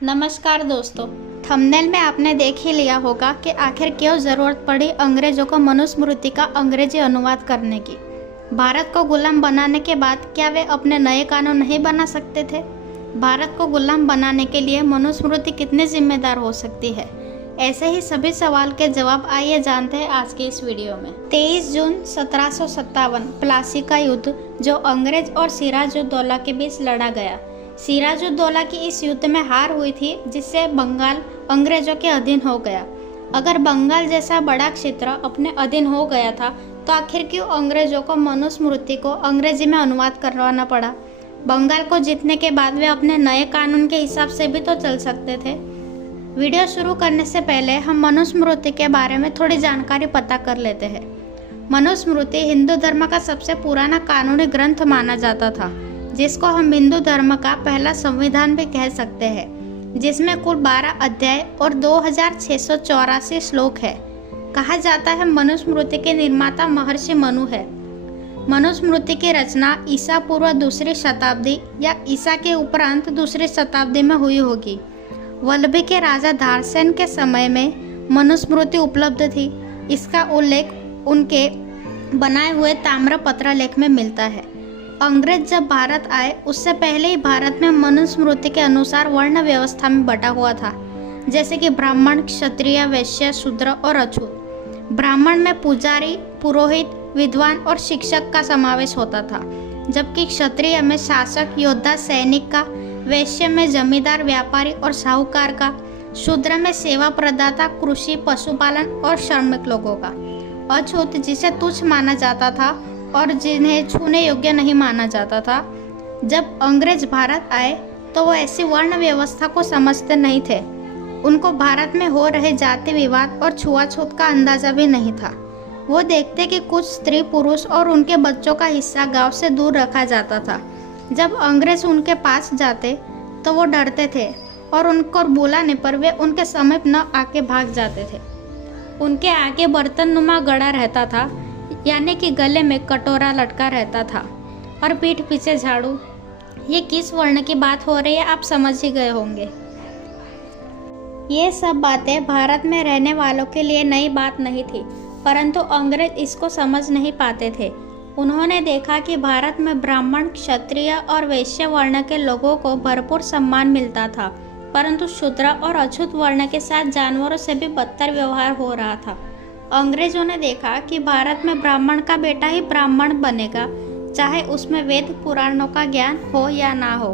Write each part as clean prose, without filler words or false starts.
नमस्कार दोस्तों। थंबनेल में आपने देख ही लिया होगा कि आखिर क्यों ज़रूरत पड़ी अंग्रेज़ों को मनुस्मृति का अंग्रेजी अनुवाद करने की। भारत को गुलाम बनाने के बाद क्या वे अपने नए कानून नहीं बना सकते थे? भारत को गुलाम बनाने के लिए मनुस्मृति कितनी जिम्मेदार हो सकती है? ऐसे ही सभी सवाल के जवाब आइए जानते हैं आज के इस वीडियो में। 23 जून 1757 प्लासी का युद्ध, जो अंग्रेज और सिराजुद्दौला के बीच लड़ा गया। सिराजुद्दौला की इस युद्ध में हार हुई थी, जिससे बंगाल अंग्रेजों के अधीन हो गया। अगर बंगाल जैसा बड़ा क्षेत्र अपने अधीन हो गया था तो आखिर क्यों अंग्रेजों को मनुस्मृति को अंग्रेजी में अनुवाद करवाना पड़ा? बंगाल को जीतने के बाद वे अपने नए कानून के हिसाब से भी तो चल सकते थे। वीडियो शुरू करने से पहले हम मनुस्मृति के बारे में थोड़ी जानकारी पता कर लेते हैं। मनुस्मृति हिंदू धर्म का सबसे पुराना कानूनी ग्रंथ माना जाता था, जिसको हम हिंदू धर्म का पहला संविधान भी कह सकते हैं, जिसमें कुल 12 अध्याय और 2684 श्लोक है। कहा जाता है मनुस्मृति के निर्माता महर्षि मनु है। मनुस्मृति की रचना ईसा पूर्व दूसरी शताब्दी या ईसा के उपरांत दूसरी शताब्दी में हुई होगी। वल्लभी के राजा धारसेन के समय में मनुस्मृति उपलब्ध थी। इसका उल्लेख उनके बनाए हुए ताम्रपत्र लेख में मिलता है। अंग्रेज जब भारत आए उससे पहले ही भारत में मनुस्मृति के अनुसार वर्ण व्यवस्था में बटा हुआ था, जैसे कि ब्राह्मण, क्षत्रिय, वैश्य, शूद्र और अछूत। ब्राह्मण में पुजारी, पुरोहित, विद्वान और शिक्षक का समावेश होता था, जबकि क्षत्रिय में शासक, योद्धा, सैनिक का, वैश्य में जमींदार, व्यापारी और साहूकार का, शूद्र में सेवा प्रदाता, कृषि, पशुपालन और श्रमिक लोगों का, अछूत जिसे तुच्छ माना जाता था और जिन्हें छूने योग्य नहीं माना जाता था। जब अंग्रेज भारत आए तो वो ऐसी वर्ण व्यवस्था को समझते नहीं थे। उनको भारत में हो रहे जाति विवाद और छुआछूत का अंदाजा भी नहीं था। वो देखते कि कुछ स्त्री पुरुष और उनके बच्चों का हिस्सा गांव से दूर रखा जाता था। जब अंग्रेज उनके पास जाते तो वो डरते थे और उनको बुलाने पर वे उनके समीप न आके भाग जाते थे। उनके आगे बर्तन नुमा गड़ा रहता था, यानी कि गले में कटोरा लटका रहता था और पीठ पीछे झाड़ू। ये किस वर्ण की बात हो रही है आप समझ ही गए होंगे। ये सब बातें भारत में रहने वालों के लिए नई बात नहीं थी, परंतु अंग्रेज इसको समझ नहीं पाते थे। उन्होंने देखा कि भारत में ब्राह्मण, क्षत्रिय और वैश्य वर्ण के लोगों को भरपूर सम्मान मिलता था, परंतु शूद्र और अछूत वर्ण के साथ जानवरों से भी बदतर व्यवहार हो रहा था। अंग्रेजों ने देखा कि भारत में ब्राह्मण का बेटा ही ब्राह्मण बनेगा, चाहे उसमें वेद पुराणों का ज्ञान हो या ना हो।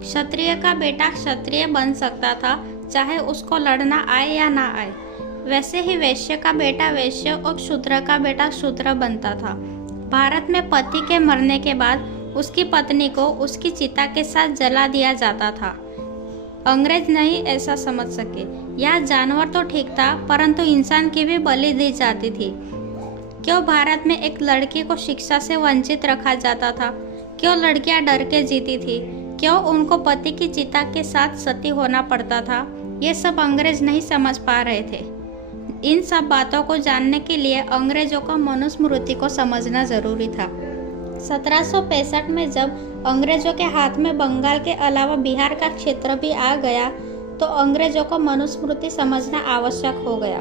क्षत्रिय का बेटा क्षत्रिय बन सकता था, चाहे उसको लड़ना आए या ना आए। वैसे ही वैश्य का बेटा वैश्य और शूद्र का बेटा शूद्र बनता था। भारत में पति के मरने के बाद उसकी पत्नी को उसकी चिता के साथ जला दिया जाता था। अंग्रेज नहीं ऐसा समझ सके। यह जानवर तो ठीक था, परंतु इंसान की भी बलि दी जाती थी। क्यों भारत में एक लड़की को शिक्षा से वंचित रखा जाता था? क्यों लड़कियां डर के जीती थी? क्यों उनको पति की चिता के साथ सती होना पड़ता था? ये सब अंग्रेज नहीं समझ पा रहे थे। इन सब बातों को जानने के लिए अंग्रेजों को मनुस्मृति को समझना जरूरी था। 1765 में जब अंग्रेजों के हाथ में बंगाल के अलावा बिहार का क्षेत्र भी आ गया तो अंग्रेजों को मनुस्मृति समझना आवश्यक हो गया,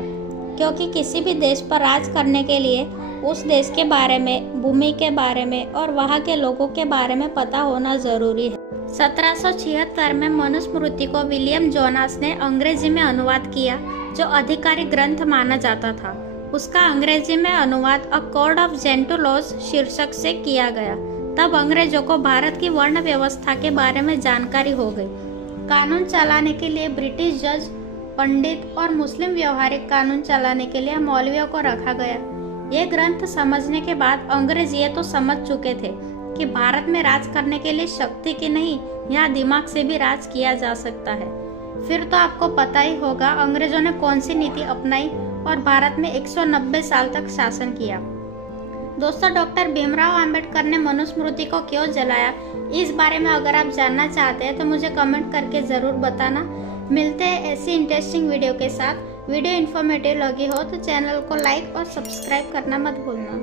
क्योंकि किसी भी देश पर राज करने के लिए उस देश के बारे में, भूमि के बारे में और वहाँ के लोगों के बारे में पता होना जरूरी है। 1776 में मनुस्मृति को विलियम जोनास ने अंग्रेजी में अनुवाद किया, जो आधिकारिक ग्रंथ माना जाता था। उसका अंग्रेजी में अनुवाद a code of Gentoo laws शीर्षक से किया गया। तब अंग्रेजों को भारत की वर्ण व्यवस्था के बारे में जानकारी हो गई। कानून चलाने के लिए ब्रिटिश जज, पंडित और मुस्लिम व्यवहारिक कानून चलाने के लिए मौलवियों को रखा गया। ये ग्रंथ समझने के बाद अंग्रेज ये तो समझ चुके थे कि भारत में राज करने के लिए शक्ति की नहीं, यहाँ दिमाग से भी राज किया जा सकता है। फिर तो आपको पता ही होगा अंग्रेजों ने कौन सी नीति अपनाई और भारत में 190 साल तक शासन किया। दोस्तों, डॉक्टर भीमराव अंबेडकर ने मनुस्मृति को क्यों जलाया, इस बारे में अगर आप जानना चाहते हैं तो मुझे कमेंट करके ज़रूर बताना। मिलते हैं ऐसी इंटरेस्टिंग वीडियो के साथ। वीडियो इन्फॉर्मेटिव लगी हो तो चैनल को लाइक और सब्सक्राइब करना मत भूलना।